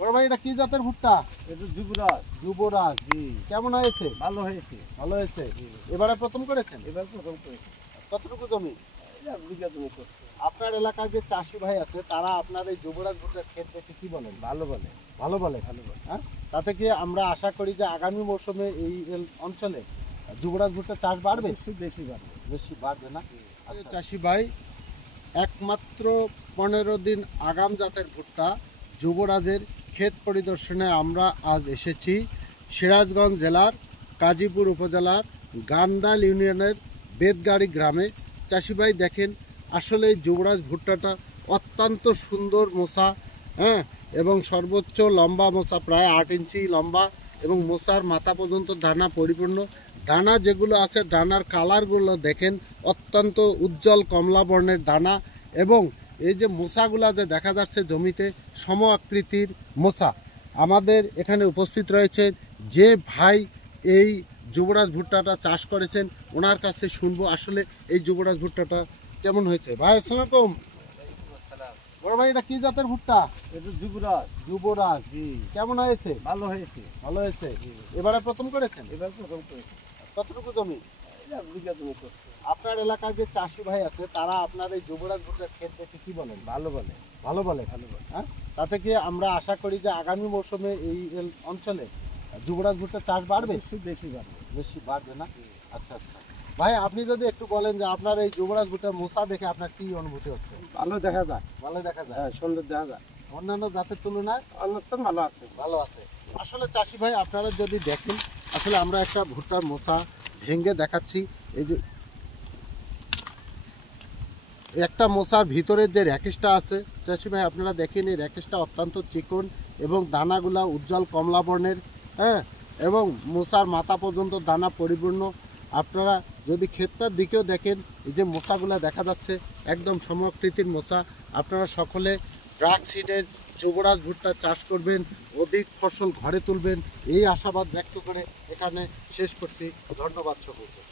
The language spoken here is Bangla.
বড় ভাই, এটা কি জাতের ভুট্টা? এটা যুবরাজ। যুবরাজ। জি। কেমন হয়েছে? ভালো হয়েছে। ভালো হয়েছে। এবারে প্রথম করেছেন? এবার প্রথম করেছি। কতটুকু জমি? এটা বিঘা জমি করছে। আপনার এলাকায় যে চাষি ভাই আছে তারা আপনার এই যুবরাজ ভুট্টার ক্ষেত দেখে কি বলেন? ভালো বলে। ভালো বলে। ভালো বলে। হ্যাঁ, তাতে কি আমরা আশা করি যে আগামী মৌসুমে এই অঞ্চলে যুবরাজ ভুট্টার চাষ বাড়বে? বেশি বাড়বে। বেশি বাড়বে না? চাষি ভাই, একমাত্র 15 দিন আগাম জাতের ভুট্টা যুবরাজের ক্ষেত পরিদর্শনে আমরা আজ এসেছি সিরাজগঞ্জ জেলার কাজীপুর উপজেলার গান্দাল ইউনিয়নের বেদগাড়ি গ্রামে। চাষি ভাই দেখেন, আসলে এই যুবরাজ ভুট্টাটা অত্যন্ত সুন্দর মোচা, হ্যাঁ, এবং সর্বোচ্চ লম্বা মোচা, প্রায় 8 ইঞ্চি লম্বা, এবং মোচার মাথা পর্যন্ত দানা পরিপূর্ণ। দানা যেগুলো আছে, দানার কালারগুলো দেখেন, অত্যন্ত উজ্জ্বল কমলা বর্ণের দানা, এবং এই যে মোচাগুলা যে দেখা যাচ্ছে জমিতে, সম আকৃতির মোচা। আমাদের এখানে উপস্থিত রয়েছেন যে ভাই এই যুবরাজ ভুট্টাটা চাষ করেছেন, ওনার কাছে শুনবো আসলে এই যুবরাজ ভুট্টাটা কেমন হয়েছে। ভাই আসসালামু আলাইকুম। বড় ভাই, এটা কি জাতের ভুট্টা? এটা যুবরাজ। যুবরাজ। জি। কেমন হয়েছে? ভালো হয়েছে। ভালো হয়েছে। এবারে প্রথম করেছেন? এবার প্রথম করেছি। কতটুকু জমি? এটা বিঘা জমি করছে। আপনার এলাকায় যে চাষি ভাই আছে তারা আপনার এই যুবরাজ ভুট্টার ক্ষেত দেখে কি বলেন? ভালো বলে। ভালো বলে। ভালো বলে। হ্যাঁ, তাতে কি আমরা আশা করি যে আগামী মৌসুমে এই অঞ্চলে যুবরাজ ভুট্টার চাষ বাড়বে? বেশি বাড়বে। বেশি বাড়বে না? আচ্ছা আচ্ছা। ভাই, আপনি যদি একটু বলেন যে আপনার এই যুবরাজ ভুট্টার মোচা দেখে আপনার কি অনুভূতি হচ্ছে? ভালো দেখা যায়। ভালো দেখা যায়। হ্যাঁ, সুন্দর দেখা যায়। অন্যান্য জাতের তুলনায় অন্যতম ভালো আছে। ভালো আছে। আসলে চাষি ভাই, আপনারা যদি দেখেন, আসলে আমরা একটা ভুট্টার মোচা ভেঙে দেখাচ্ছি। এই যে একটা মোচার ভিতরের যে র্যাকেশটা আছে, চাষি ভাই আপনারা দেখেন, এই র্যাকেশটা অত্যন্ত চিকন এবং দানাগুলা উজ্জ্বল কমলা বর্ণের, হ্যাঁ, এবং মোচার মাথা পর্যন্ত দানা পরিপূর্ণ। আপনারা যদি ক্ষেতটার দিকেও দেখেন, এই যে মোচাগুলা দেখা যাচ্ছে একদম সম-আকৃতির মোচা। আপনারা সকলে ড্রাগ সিডের যুবরাজ ভুট্টা চাষ করবেন, অধিক ফসল ঘরে তুলবেন, এই আশাবাদ ব্যক্ত করে এখানে শেষ করছি। ধন্যবাদ সকলকে।